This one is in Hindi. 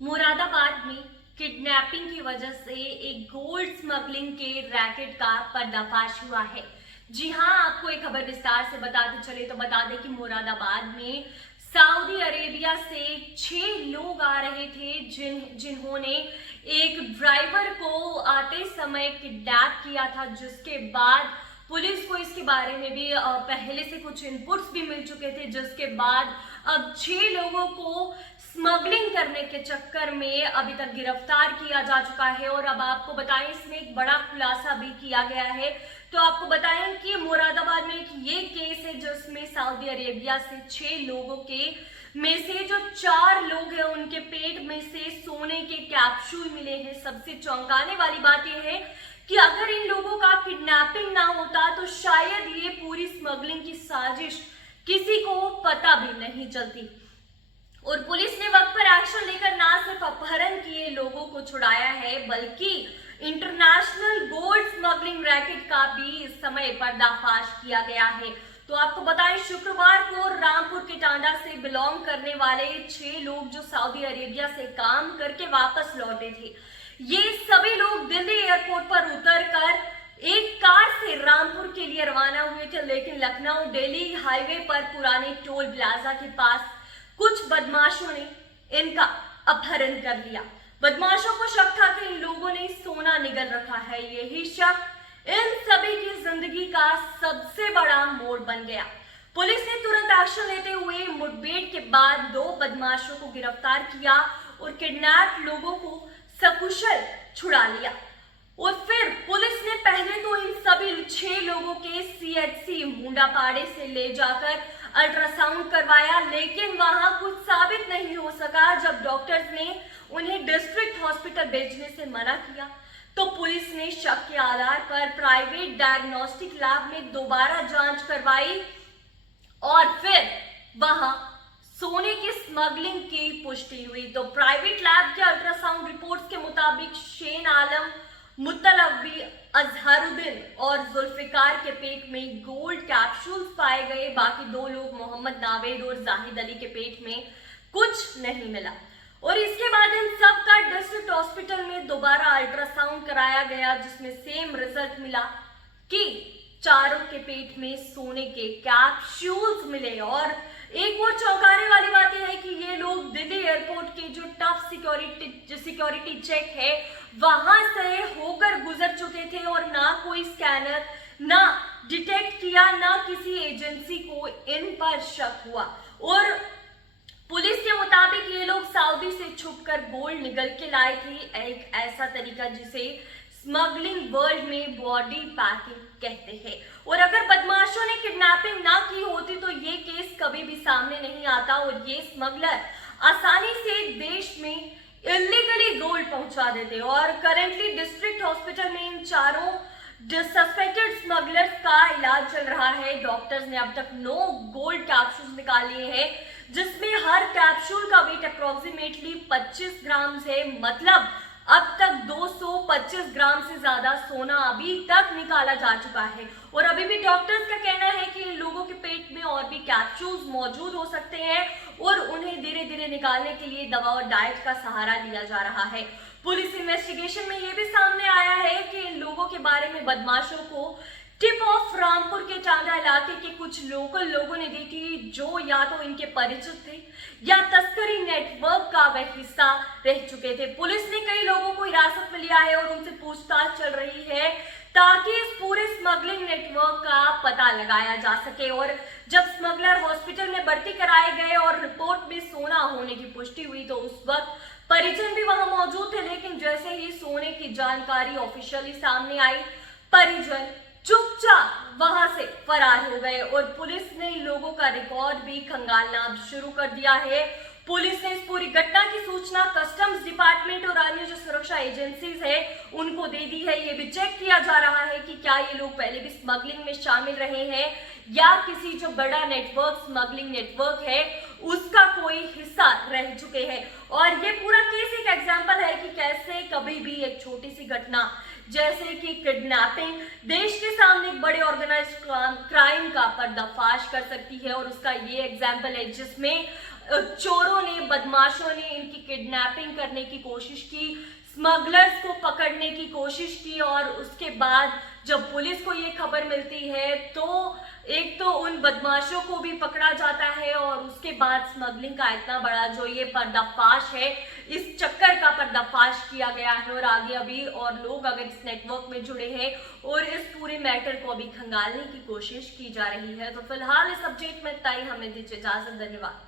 मुरादाबाद में किडनैपिंग की वजह से एक गोल्ड स्मगलिंग के रैकेट का पर्दाफाश हुआ है। जी हां, आपको एक खबर विस्तार से बताते चले तो बता दें कि मुरादाबाद में सऊदी अरेबिया से 6 लोग आ रहे थे जिन्होंने एक ड्राइवर को आते समय किडनैप किया था, जिसके बाद पुलिस को इसके बारे में भी पहले से कुछ इनपुट्स भी मिल चुके थे, जिसके बाद अब 6 लोगों को स्मगलिंग करने के चक्कर में अभी तक गिरफ्तार किया जा चुका है। और अब आपको बताएं, इसमें एक बड़ा खुलासा भी किया गया है। तो आपको बताएं कि मुरादाबाद में एक ये केस है जिसमें सऊदी अरेबिया से 6 लोगों के में से जो 4 लोग हैं उनके पेट में से सोने के कैप्सूल मिले हैं। सबसे चौंकाने वाली बात यह है कि अगर इन लोगों का किडनैपिंग ना होता तो शायद ये पूरी स्मगलिंग की साजिश किसी को पता भी नहीं चलती। और पुलिस ने वक्त पर एक्शन लेकर ना सिर्फ अपहरण किए लोगों को छुड़ाया है, बल्कि इंटरनेशनल गोल्ड स्मगलिंग रैकेट का भी इस समय पर्दाफाश किया गया है। तो आपको बताएं, शुक्रवार को रामपुर के टांडा से बिलोंग करने वाले 6 लोग जो सऊदी अरेबिया से काम करके वापस लौटे थे, ये सभी लोग दिल्ली एयरपोर्ट पर उतरकर एक कार से रामपुर के लिए रवाना हुए थे, लेकिन लखनऊ दिल्ली हाईवे पर पुराने टोल प्लाजा के पास कुछ बदमाशों ने इनका अपहरण कर लिया। बदमाशों को शक था कि इन लोगों ने सोना निगल रखा है। यही शक इन सभी की जिंदगी का सबसे बड़ा मोड़ बन गया। पुलिस ने तुरंत एक्शन लेते हुए मुठभेड़ के बाद 2 बदमाशों को गिरफ्तार किया और किडनैप लोगों को सकुशल छुड़ा लिया। और फिर पुलिस ने पहले तो इन सभी 6 लोगों के सीएचसी मुंडापाड़े से ले जाकर अल्ट्रासाउंड करवाया, लेकिन वहां कुछ साबित नहीं हो सका। जब डॉक्टर्स ने उन्हें डिस्ट्रिक्ट हॉस्पिटल भेजने से मना किया तो पुलिस ने शक के आधार पर प्राइवेट डायग्नोस्टिक लैब में दोबारा जांच करवाई और फिर वहां सोने की स्मगलिंग की पुष्टि हुई। तो प्राइवेट लैब के अल्ट्रासाउंड रिपोर्ट्स के मुताबिक शेन आलम, मुत्तलबी, अजहरुद्दीन और जुल्फिकार के पेट में गोल्ड कैप्सूल्स पाए गए। बाकी 2 लोग मोहम्मद नावेद और जाहिद अली के पेट में कुछ नहीं मिला। और इसके बाद इन सब का डिस्ट्रिक्ट हॉस्पिटल में दोबारा अल्ट्रासाउंड कराया गया, जिसमें सेम रिजल्ट मिला कि चारों के पेट में सोने के कैप्सूल्स मिले। और एक और चौंकाने वाली बात यह है कि ये लोग दिल्ली एयरपोर्ट के जो टफ सिक्योरिटी चेक है वहां से होकर गुजर चुके थे और ना कोई स्कैनर ना डिटेक्ट किया, ना किसी एजेंसी को इन पर शक हुआ। और पुलिस के मुताबिक ये लोग सऊदी से छुपकर गोल्ड निगल के लाए थे, एक ऐसा तरीका जिसे स्मगलिंग वर्ल्ड में बॉडी पैकिंग कहते हैं। और अगर बदमाशों ने किडनैपिंग ना की होती तो ये केस कभी भी सामने नहीं आता और ये स्मगलर आसानी से देश में इलीगली गोल्ड पहुंचा देते। और करेंटली डिस्ट्रिक्ट हॉस्पिटल में इन चारों सस्पेक्टेड स्मगलर्स का इलाज चल रहा है। डॉक्टर्स ने अब तक 9 गोल्ड कैप्सूल निकाल लिए हैं, जिसमें हर कैप्सूल का वेट अप्रोक्सीमेटली 25 ग्राम है। मतलब अब तक 225 ग्राम से ज्यादा सोना अभी तक निकाला जा चुका है। और अभी भी डॉक्टर्स का कहना है कि इन लोगों के पेट में और भी कैप्सूल्स मौजूद हो सकते हैं और उन्हें धीरे धीरे निकालने के लिए दवा और डाइट का सहारा लिया जा रहा है। पुलिस इन्वेस्टिगेशन में यह भी सामने आया है कि इन लोगों के बारे में बदमाशों को टिप ऑफ रामपुर के टांडा इलाके के कुछ लोकल लोगों ने दी थी, जो या तो इनके परिचित थे या तस्करी नेटवर्क का वह हिस्सा रह चुके थे। पुलिस ने कई लोगों को हिरासत में लिया है और उनसे पूछताछ चल रही है ताकि इस पूरे स्मगलिंग नेटवर्क का पता लगाया जा सके। और जब स्मगलर हॉस्पिटल में भर्ती कराए गए और रिपोर्ट में सोना होने की पुष्टि हुई तो उस वक्त परिजन भी वहां मौजूद थे, लेकिन जैसे ही सोने की जानकारी ऑफिशियली सामने आई, परिजन चुपचाप वहां से फरार हो गए और पुलिस ने इन लोगों का रिकॉर्ड भी खंगालना शुरू कर दिया है। पुलिस ने इस पूरी घटना की सूचना कस्टम्स डिपार्टमेंट और अन्य जो सुरक्षा एजेंसीज है उनको दे दी है। ये भी चेक किया जा रहा है कि क्या ये लोग पहले भी स्मगलिंग में शामिल रहे हैं या किसी जो बड़ा नेटवर्क स्मगलिंग नेटवर्क है उसका कोई हिस्सा रह चुके हैं। और ये पूरा केस एक एग्जांपल है कि कैसे कभी भी एक छोटी सी घटना जैसे कि किडनैपिंग देश के सामने एक बड़े ऑर्गेनाइज्ड क्राइम का पर्दाफाश कर सकती है। और उसका ये एग्जाम्पल है जिसमें चोरों ने, बदमाशों ने इनकी किडनैपिंग करने की कोशिश की, स्मगलर्स को पकड़ने की कोशिश की, और उसके बाद जब पुलिस को ये खबर मिलती है तो एक तो उन बदमाशों को भी पकड़ा जाता है, और उसके बाद स्मगलिंग का इतना बड़ा जो ये पर्दाफाश है, इस चक्कर का पर्दाफाश किया गया है। और आगे अभी और लोग अगर इस नेटवर्क में जुड़े हैं और इस पूरे मैटर को अभी खंगालने की कोशिश की जा रही है। तो फिलहाल इस अपडेट में इतना ही, हमें दीजिए इजाजत, धन्यवाद।